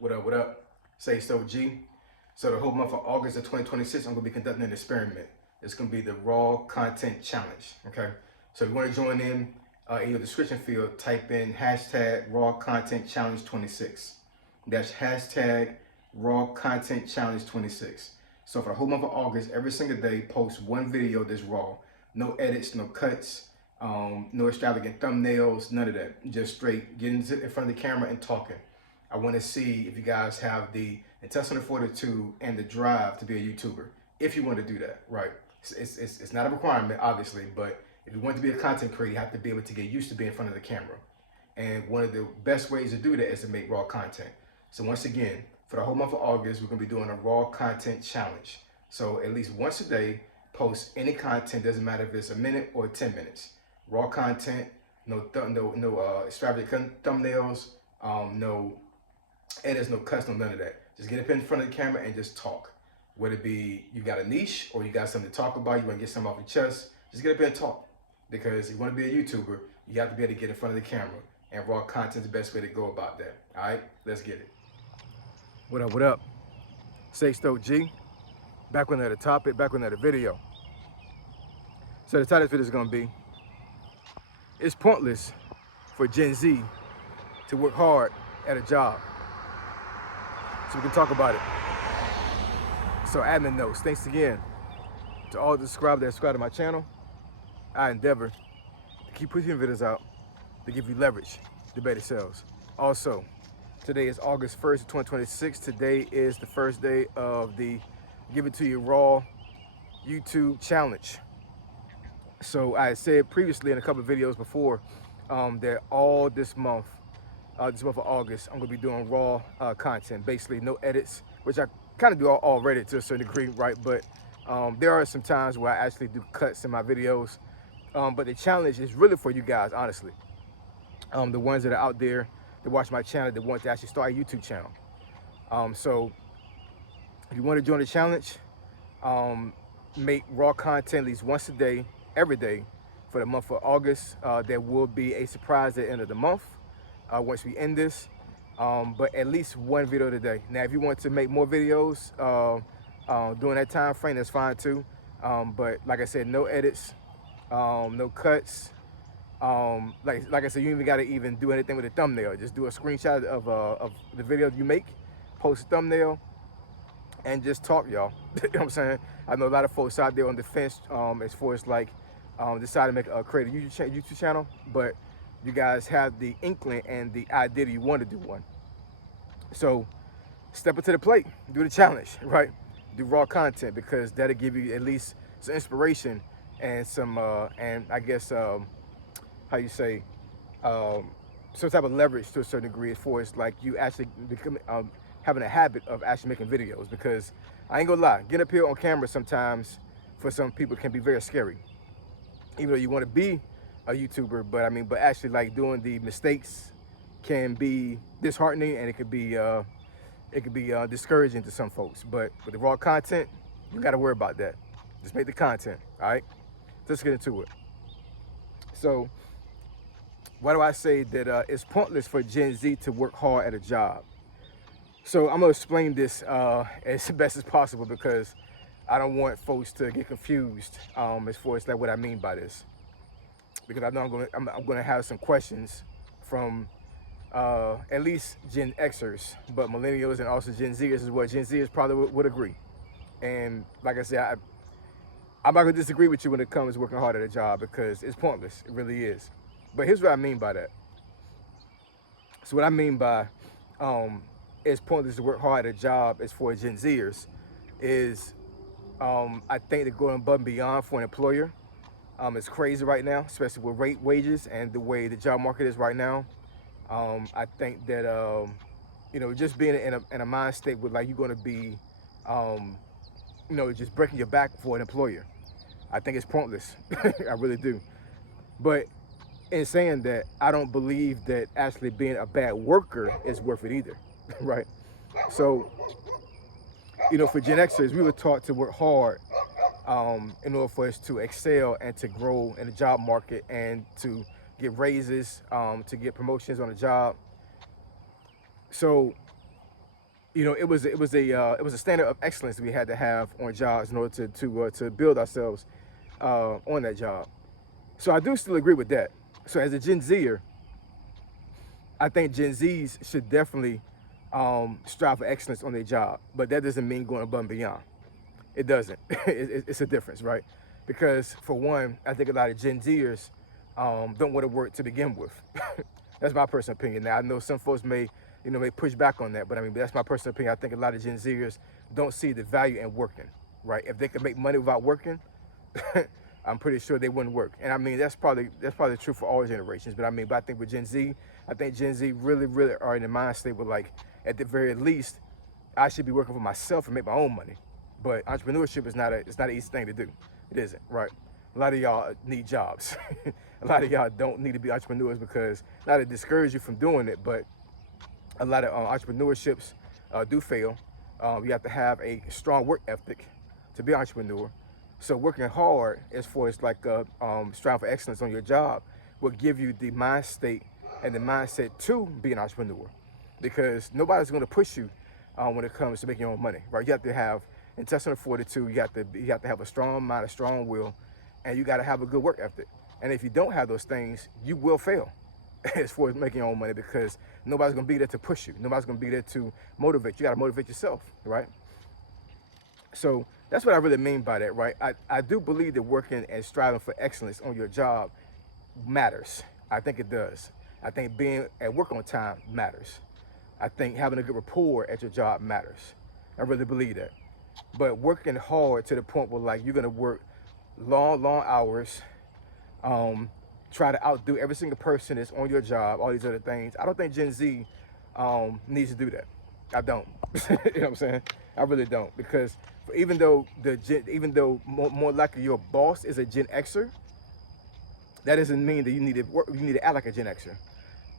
What up, what up? Say so G. So the whole month of August of 2026, I'm gonna be conducting an experiment. It's gonna be the raw content challenge. Okay. So if you want to join in your description field, type in hashtag raw content challenge 26. That's hashtag raw content challenge 26. So for the whole month of August, every single day, post one video that's raw. No edits, no cuts, no extravagant thumbnails, none of that. Just straight getting in front of the camera and talking. I want to see if you guys have the intestinal fortitude and the drive to be a YouTuber. If you want to do that, right? It's not a requirement, obviously, but if you want to be a content creator, you have to be able to get used to being in front of the camera. And one of the best ways to do that is to make raw content. So once again, for the whole month of August, we're going to be doing a raw content challenge. So at least once a day, post any content, doesn't matter if it's a minute or 10 minutes. Raw content, no extravagant thumbnails, no edits, no cuts, no none of that. Just get up in front of the camera and just talk. Whether it be you got a niche or you got something to talk about, you want to get something off your chest, just get up here and talk. Because if you want to be a YouTuber, you have to be able to get in front of the camera. And raw content is the best way to go about that. All right, let's get it. What up, what up? Say Stoke G. Back with another topic, back with another video. So the title of this video is going to be, it's pointless for Gen Z to work hard at a job. So we can talk about it. So admin notes, thanks again to all the subscribers that subscribe to my channel. I endeavor to keep pushing videos out to give you leverage to better sales. Also, today is August 1st, 2026. Today is the first day of the Give It To You Raw YouTube challenge. So I said previously in a couple of videos before that all this month of August, I'm gonna be doing raw content, basically no edits, which I kind of do already to a certain degree, right? But there are some times where I actually do cuts in my videos. But the challenge is really for you guys, honestly. The ones that are out there that watch my channel that want to actually start a YouTube channel. So if you want to join the challenge, make raw content at least once a day, every day for the month of August. There will be a surprise at the end of the month once we end this. But at least one video today. Now, if you want to make more videos during that time frame, that's fine too. But like I said, no edits, no cuts. Like I said, you even got to even do anything with a thumbnail. Just do a screenshot of the video you make, post a thumbnail, and just talk, y'all. You know what I'm saying? I know a lot of folks out there on the fence as far as like decide to make create a YouTube channel, but you guys have the inkling and the idea that you want to do one. So step up to the plate, do the challenge, right? Do raw content, because that'll give you at least some inspiration and some, and I guess, how you say, some type of leverage to a certain degree as far as like you actually become, having a habit of actually making videos. Because I ain't gonna lie, getting up here on camera sometimes for some people can be very scary. Even though you want to be a YouTuber, but actually like doing the mistakes can be disheartening, and it could be discouraging to some folks. But with the raw content, you got to worry about that. Just make the content, all right? Let's get into it. So why do I say that it's pointless for Gen Z to work hard at a job? So I'm gonna explain this as best as possible, because I don't want folks to get confused as far as like what I mean by this. Because I know I'm gonna have some questions from at least Gen Xers, but millennials and also Gen Zers is what Gen Zers probably would agree. And like I said, I'm not gonna disagree with you when it comes to working hard at a job, because it's pointless. It really is. But here's what I mean by that. So what I mean by it's pointless to work hard at a job as for Gen Zers is I think they're going above and beyond for an employer. It's crazy right now, especially with rate wages and the way the job market is right now. I think that just being in a mind state with like you're going to be, just breaking your back for an employer. I think it's pointless. I really do. But in saying that, I don't believe that actually being a bad worker is worth it either, right? So, for Gen Xers, we were taught to work hard in order for us to excel and to grow in the job market and to get raises, to get promotions on the job. So it was a standard of excellence we had to have on jobs in order to build ourselves on that job. So I do still agree with that. So as a Gen Zer, I think Gen Zs should definitely strive for excellence on their job, but that doesn't mean going above and beyond. It doesn't. It's a difference, right? Because for one, I think a lot of Gen Zers don't want to work to begin with. That's my personal opinion. Now I know some folks may push back on that, but I mean that's my personal opinion. I think a lot of Gen Zers don't see the value in working, right? If they could make money without working, I'm pretty sure they wouldn't work. And I mean that's probably true for all generations. But I think with Gen Z, I think Gen Z really are in the mind state where, like, at the very least, I should be working for myself and make my own money. But entrepreneurship is not an easy thing to do. It isn't, right? A lot of y'all need jobs. A lot of y'all don't need to be entrepreneurs because not to discourage you from doing it, but a lot of entrepreneurships do fail. You have to have a strong work ethic to be an entrepreneur. So working hard as far as like striving for excellence on your job will give you the mind state and the mindset to be an entrepreneur, because nobody's going to push you when it comes to making your own money, right? You have to have intestinal fortitude. You have to have a strong mind, a strong will, and you got to have a good work ethic. And if you don't have those things, you will fail as far as making your own money, because nobody's going to be there to push you. Nobody's going to be there to motivate. You got to motivate yourself, right? So that's what I really mean by that, right? I do believe that working and striving for excellence on your job matters. I think it does. I think being at work on time matters. I think having a good rapport at your job matters. I really believe that. But working hard to the point where, like, you're gonna work long hours, try to outdo every single person that's on your job, all these other things. I don't think Gen Z needs to do that. I don't. You know what I'm saying? I really don't, because even though more likely your boss is a Gen Xer, that doesn't mean that you need to act like a Gen Xer.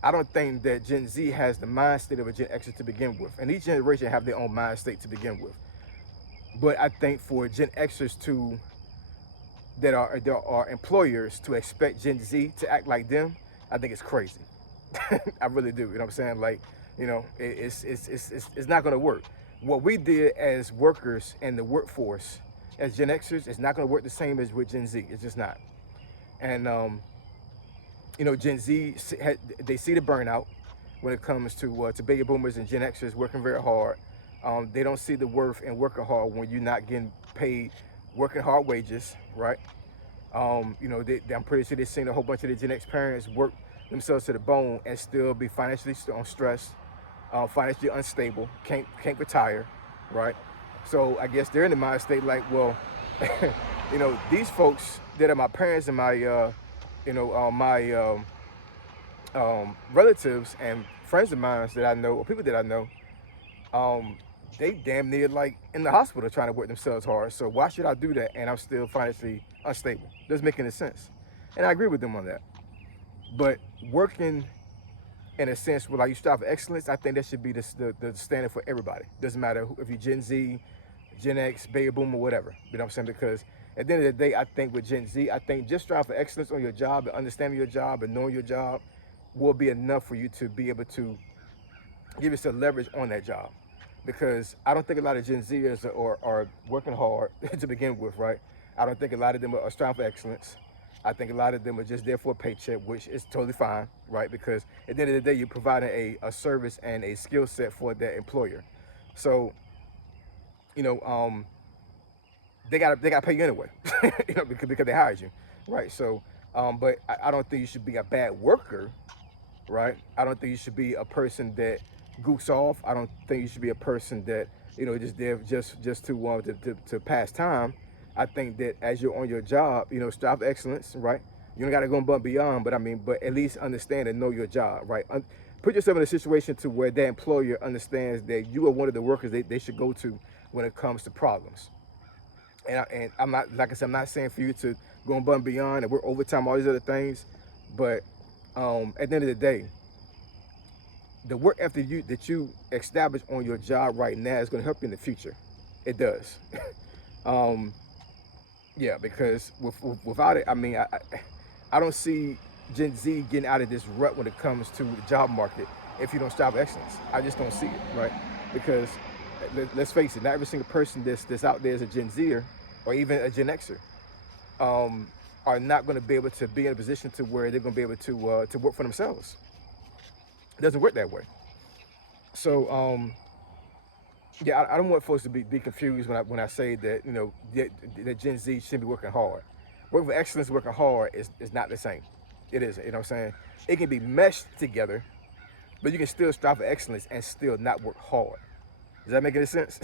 I don't think that Gen Z has the mind state of a Gen Xer to begin with, and each generation have their own mind state to begin with. But I think for Gen Xers there are employers to expect Gen Z to act like them, I think it's crazy. I really do. You know what I'm saying? Like, it's not going to work. What we did as workers in the workforce as Gen Xers is not going to work the same as with Gen Z. It's just not. And Gen Z, they see the burnout when it comes to baby boomers and Gen Xers working very hard. They don't see the worth in working hard when you're not getting paid working hard wages, right? I'm pretty sure they've seen a whole bunch of the Gen X parents work themselves to the bone and still be financially stressed, financially unstable, can't retire, right? So I guess they're in the mind state like, well, these folks that are my parents and my relatives and friends of mine that I know, or people that I know, they damn near like in the hospital trying to work themselves hard. So why should I do that and I'm still financially unstable? Doesn't make any sense. And I agree with them on that. But working in a sense where, like, you strive for excellence, I think that should be the standard for everybody. Doesn't matter if you're Gen Z, Gen X, baby boom, or whatever. You know what I'm saying? Because at the end of the day, I think with Gen Z, I think just strive for excellence on your job and understanding your job and knowing your job will be enough for you to be able to give yourself leverage on that job. Because I don't think a lot of Gen Zers are working hard to begin with, right? I don't think a lot of them are striving for excellence. I think a lot of them are just there for a paycheck, which is totally fine, right? Because at the end of the day, you're providing a service and a skill set for that employer. So, they gotta pay you anyway, because they hired you, right? So, but I don't think you should be a bad worker, right? I don't think you should be a person that goofs off. I don't think you should be a person that just there just to pass time. I think that as you're on your job, strive for excellence, right? You don't got to go above and beyond, but at least understand and know your job, right? Put yourself in a situation to where that employer understands that you are one of the workers they should go to when it comes to problems. And I'm not, like I said, I'm not saying for you to go above and beyond and work overtime, all these other things, but at the end of the day, the work ethic that you establish on your job right now is going to help you in the future. It does. Yeah, because without it, I don't see Gen Z getting out of this rut when it comes to the job market if you don't strive for excellence. I just don't see it, right? because let's face it, not every single person that's out there is a Gen Zer or even a Gen Xer, um, are not going to be able to be in a position to where they're going to be able to work for themselves. It doesn't work that way. So yeah, I don't want folks to be confused when I say that that Gen Z shouldn't be working hard. Working for excellence, working hard is not the same. It isn't. You know what I'm saying? It can be meshed together, but you can still strive for excellence and still not work hard. Does that make any sense?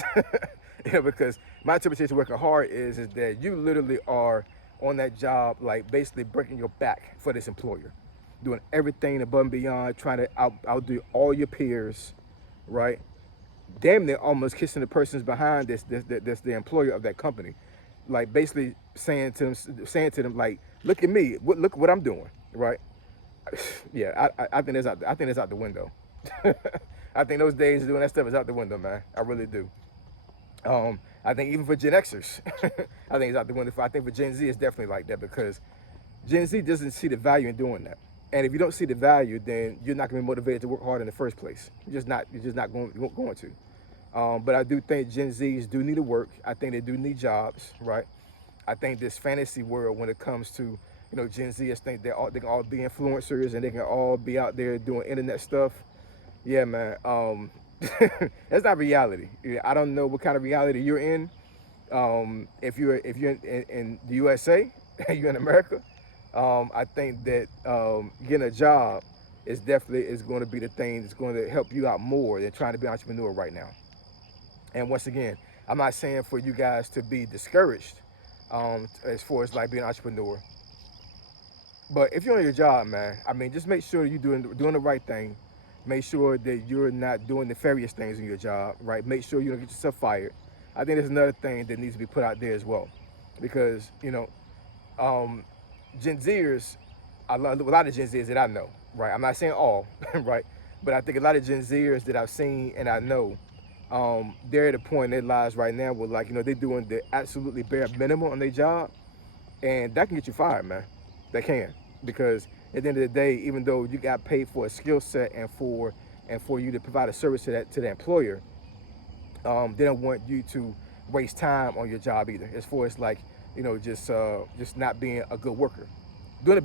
Because my interpretation of working hard is that you literally are on that job, like basically breaking your back for this employer, doing everything above and beyond, trying to outdo all your peers, right? Damn near almost kissing the person's behind that's the employer of that company, like basically saying to them like, look at me, look what I'm doing, right? Yeah, I think that's out the window. I think those days of doing that stuff is out the window, man. I really do. I think even for Gen Xers, I think it's out the window. I think for Gen Z, it's definitely like that because Gen Z doesn't see the value in doing that. And if you don't see the value, then you're not going to be motivated to work hard in the first place. You're just not. You're just not going to. But I do think Gen Zs do need to work. I think they do need jobs, right? I think this fantasy world, when it comes to Gen Zs, think they can all be influencers and they can all be out there doing internet stuff. Yeah, man. That's not reality. I don't know what kind of reality you're in. If you're in the USA, you're in America. I think that getting a job is going to be the thing that's going to help you out more than trying to be an entrepreneur right now. And once again, I'm not saying for you guys to be discouraged as far as like being an entrepreneur. But if you're on your job, man, I mean, just make sure you're doing the right thing. Make sure that you're not doing nefarious things in your job, right? Make sure you don't get yourself fired. I think there's another thing that needs to be put out there as well, because Gen Zers, a lot of Gen Zers that I know, right? I'm not saying all, right? But I think a lot of Gen Zers that I've seen and I know, they're at a point in their lives right now where they're doing the absolutely bare minimum on their job, and that can get you fired, man. That can, because at the end of the day, even though you got paid for a skill set and for you to provide a service to the employer, they don't want you to waste time on your job either. As far as just not being a good worker. Doing the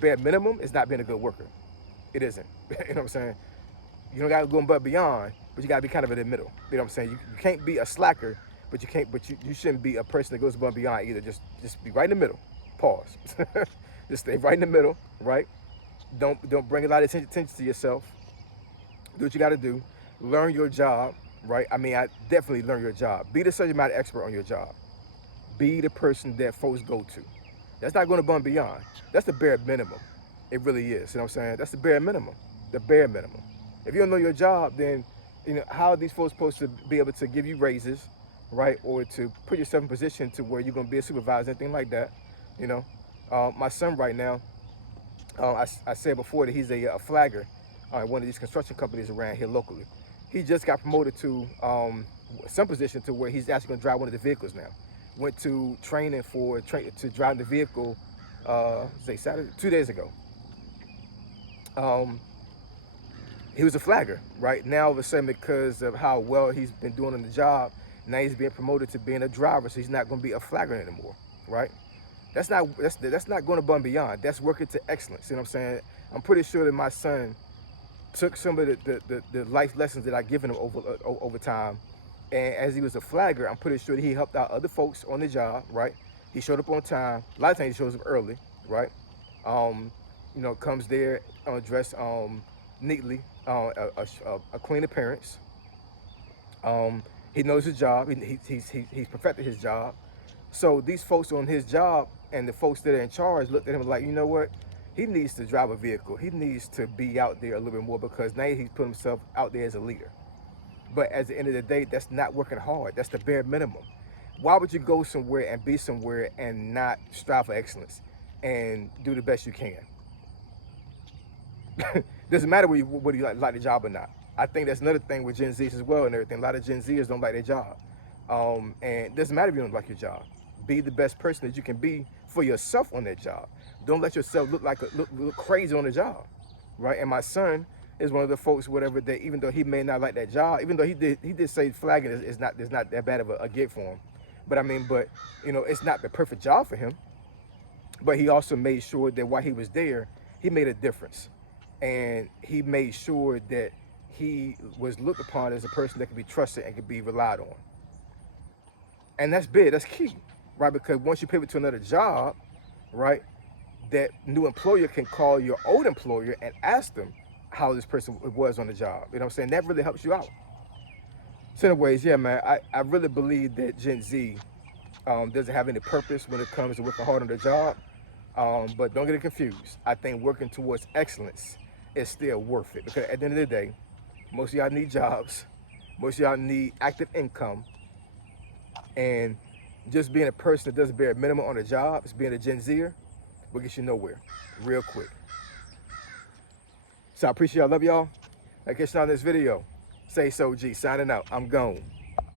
bare minimum is not being a good worker. It isn't. You know what I'm saying? You don't got to go above beyond, but you got to be kind of in the middle. You know what I'm saying? You can't be a slacker, but you shouldn't be a person that goes above and beyond either. Just be right in the middle. Pause. Just stay right in the middle, right? Don't bring a lot of attention to yourself. Do what you got to do. Learn your job, right? I mean, I definitely learn your job. Be the subject matter expert on your job. Be the person that folks go to. That's not going above and beyond. That's the bare minimum. It really is. You know what I'm saying? That's the bare minimum. The bare minimum. If you don't know your job, then how are these folks supposed to be able to give you raises, right? Or to put yourself in position to where you're going to be a supervisor, anything like that. My son right now, I said before that he's a flagger at one of these construction companies around here locally. He just got promoted to some position to where he's actually going to drive one of the vehicles now. Went to training to drive the vehicle, say Saturday, 2 days ago. He was a flagger, right? Now all of a sudden, because of how well he's been doing on the job, now he's being promoted to being a driver, so he's not going to be a flagger anymore, right? That's not going above and beyond. That's working to excellence. You know what I'm saying? I'm pretty sure that my son took some of the life lessons that I've given him over time. And as he was a flagger, I'm pretty sure that he helped out other folks on the job, right? He showed up on time. A lot of times he shows up early, right? Comes there dressed neatly, a clean appearance. He knows his job. He's perfected his job. So these folks on his job and the folks that are in charge looked at him like, you know what? He needs to drive a vehicle. He needs to be out there a little bit more because now he's put himself out there as a leader. But at the end of the day, that's not working hard. That's the bare minimum. Why would you go somewhere and be somewhere and not strive for excellence and do the best you can? Doesn't matter whether you like the job or not. I think that's another thing with Gen Zs as well and everything. A lot of Gen Zers don't like their job. And it doesn't matter if you don't like your job. Be the best person that you can be for yourself on that job. Don't let yourself look crazy on the job, right? And my son, is one of the folks, whatever, that even though he may not like that job, even though he did say flagging is not, there's not that bad of a gig for him. But I mean, but you know, it's not the perfect job for him. But he also made sure that while he was there, he made a difference. And he made sure that he was looked upon as a person that could be trusted and could be relied on. And that's big, that's key, right? Because once you pivot to another job, right, that new employer can call your old employer and ask them how this person was on the job. You know what I'm saying? That really helps you out. So anyways, yeah, man, I really believe that Gen Z doesn't have any purpose when it comes to working hard on their job. But don't get it confused. I think working towards excellence is still worth it, because at the end of the day, most of y'all need jobs. Most of y'all need active income. And just being a person that doesn't bear a minimum on a job, is being a Gen Zer, will get you nowhere real quick. So I appreciate y'all. Love y'all. I catch you on this video. Say so, G. Signing out. I'm gone.